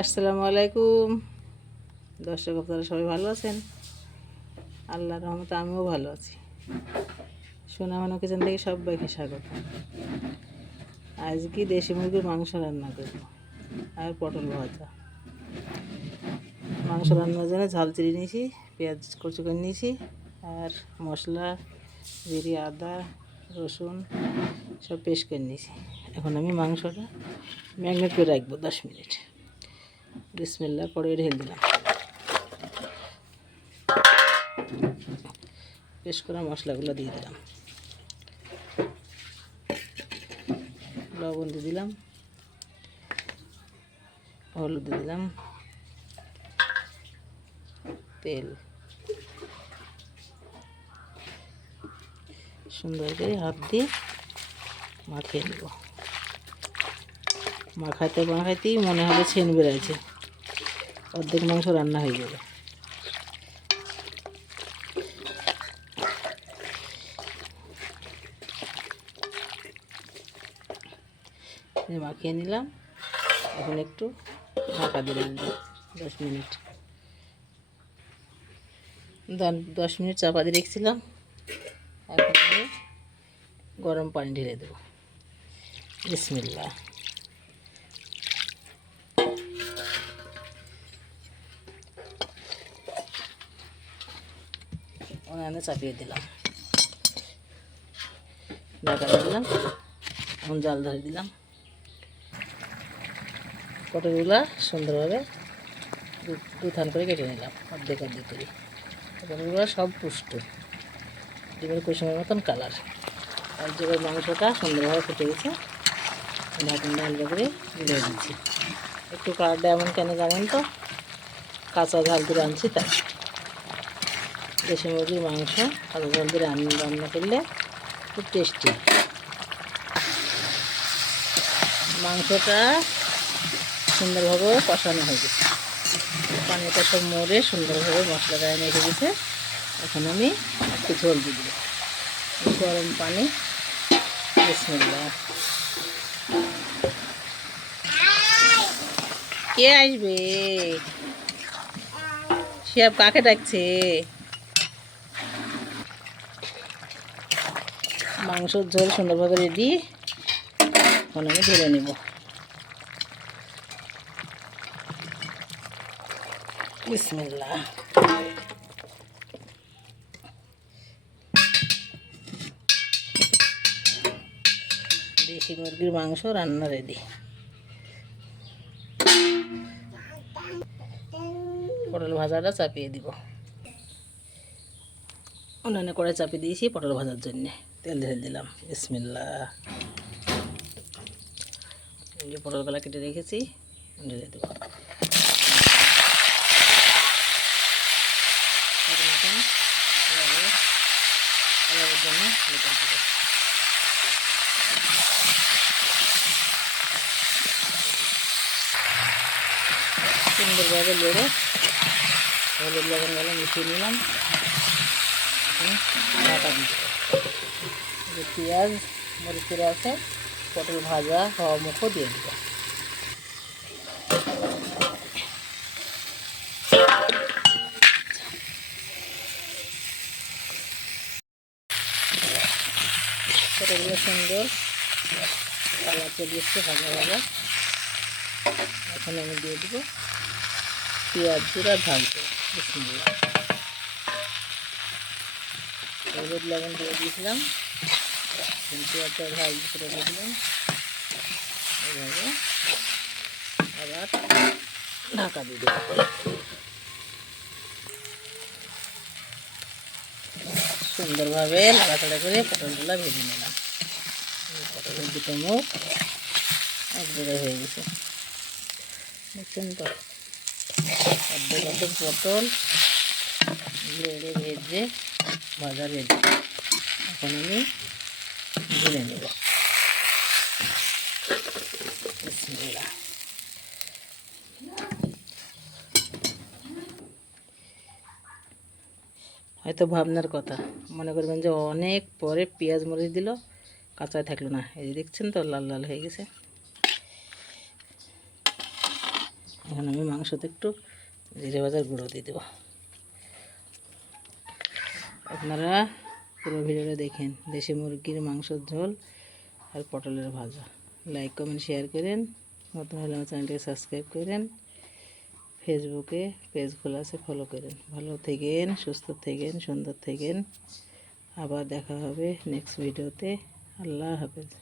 আসসালামু আলাইকুম দর্শক, আপনারা সবাই ভালো আছেন? আল্লাহর রহমতে আমিও ভালো আছি। সোনামানো কিচেন থেকে সবাইকে স্বাগত। আজকে দেশি মুরগির মাংস রান্না করব আর পটল ভাজা। মাংস রান্নার জন্য ঝাল চিড়ে নিয়েছি, পেঁয়াজ কুচি করে নিয়েছি, আর মশলা জিরে আদা রসুন সব পেস্ট করে নিয়েছি। এখন আমি মাংসটা ম্যারিনেট করে রাখবো 10 মিনিট। বিসমিল্লাহ করে ঢেলে দিলাম। পেস্ট করা মশলাগুলো দিয়ে দিলাম, লবণ দিয়ে দিলাম, হলুদ দিয়ে দিলাম, তেল সুন্দর করে হাত দিয়ে মাখিয়ে নেব। মাখাইতেই মনে হবে ছেন বেড়াইছে, অর্ধেক মাংস রান্না হয়ে যাবে। মাখিয়ে নিলাম। এখন একটু ঢাকা দিয়ে রাখবো 10 মিনিট। 10 মিনিট চাপা দিয়ে রেখেছিলাম। এখন আমি গরম পানি ঢেলে দেবো। বিসমিল্লাহ। উনানে চাপিয়ে দিলাম, ঢাকা দিয়ে দিলাম। এখন জাল ধরে দিলাম। পটলগুলা সুন্দরভাবে দু থান করে কেটে নিলাম, অর্ধেক করে। পটলগুলো সব পুষ্ট, ডিমের কুসুমের মতন কালার। আর যেবার মাংসটা সুন্দরভাবে ফুটে গেছে, ঢাকনটা হালকা করে দিয়ে দিচ্ছি। একটু কালারটা এমন কেন জানেন তো, কাঁচা ঝাল দিয়ে রাঁধছি তাই। দেশি মুরগির মাংস কাঁচা ঝাল দিয়ে রান্না করলে খুব টেস্টি। মাংসটা সুন্দরভাবে কষানো হয়ে গেছে, পানিটা সব মরে সুন্দরভাবে মশলা গায়ে মেখে গেছে। এখন আমি একটু ঝোল দিয়ে দিই, গরম পানি। বিসমিল্লাহ। কে আসবে? সে কাকে ডাকছে? মাংসের ঝোল সুন্দরভাবে রেডি। এখন আমি ঢেলে নেব। বিসমিল্লাহ। দেশি মুরগির মাংস রান্না রেডি। পটল ভাজাটা চাপিয়ে দিব। উনানে করে চাপিয়ে দিয়েছি পটল ভাজার জন্য। তেল ঢেলে দিলাম। বিসমিল্লাহ। যে পটলগুলা কেটে রেখেছি ঢেলে দেবো। সুন্দরভাবে লেড়ে হলুদ লবণগুলো মিশিয়ে নিলাম। ঢাকা দিয়ে যে পেঁয়াজ মরিচের আছে, পটল ভাজা হওয়া মুখও দিয়ে দেব। পটলগুলো সুন্দর কালার চলে এসছে ভাজা ভাজা। এখন আমি দিয়ে দেবো পেঁয়াজ জিরা ভাজবো। বিসমিল্লাহ। হলুদ লবণ দিয়ে দিয়েছিলাম, পেঁয়াজটা ভাজি করে দিলাম। এভাবে আবার ঢাকা দিয়ে দেবো। সুন্দরভাবে নাড়াচাড়া করে পটলগুলো ভেজে নিলাম। পটলের দুটো মুখ এক জায়গায় হয়ে গেছে, দেখছেন তো? অর্ধেক পটল লেড়ে ভেজে ভাজা রেডি। এখন আমি ঢেলে নেব। হয়তো ভাবনার কথা, মনে করবেন যে অনেক পরে পেঁয়াজ মরিচ দিল, কাঁচায় থাকলো না। এই যে দেখছেন তো লাল লাল হয়ে গেছে। এখন আমি মাংসতে একটু জিরে ভাজার গুঁড়ো দিয়ে দেবো। আপনারা পুরো ভিডিওটা দেখেন। দেশি মুরগির মাংসের ঝোল আর পটলের ভাজা। লাইক কমেন্ট শেয়ার করেন। নতুন হলে আমার চ্যানেলটিকে সাবস্ক্রাইব করেন। ফেসবুকে পেজ খোলা আছে, ফলো করেন। ভালো থাকেন, সুস্থ থাকেন, সুন্দর থাকেন। আবার দেখা হবে নেক্সট ভিডিওতে। আল্লাহ হাফেজ।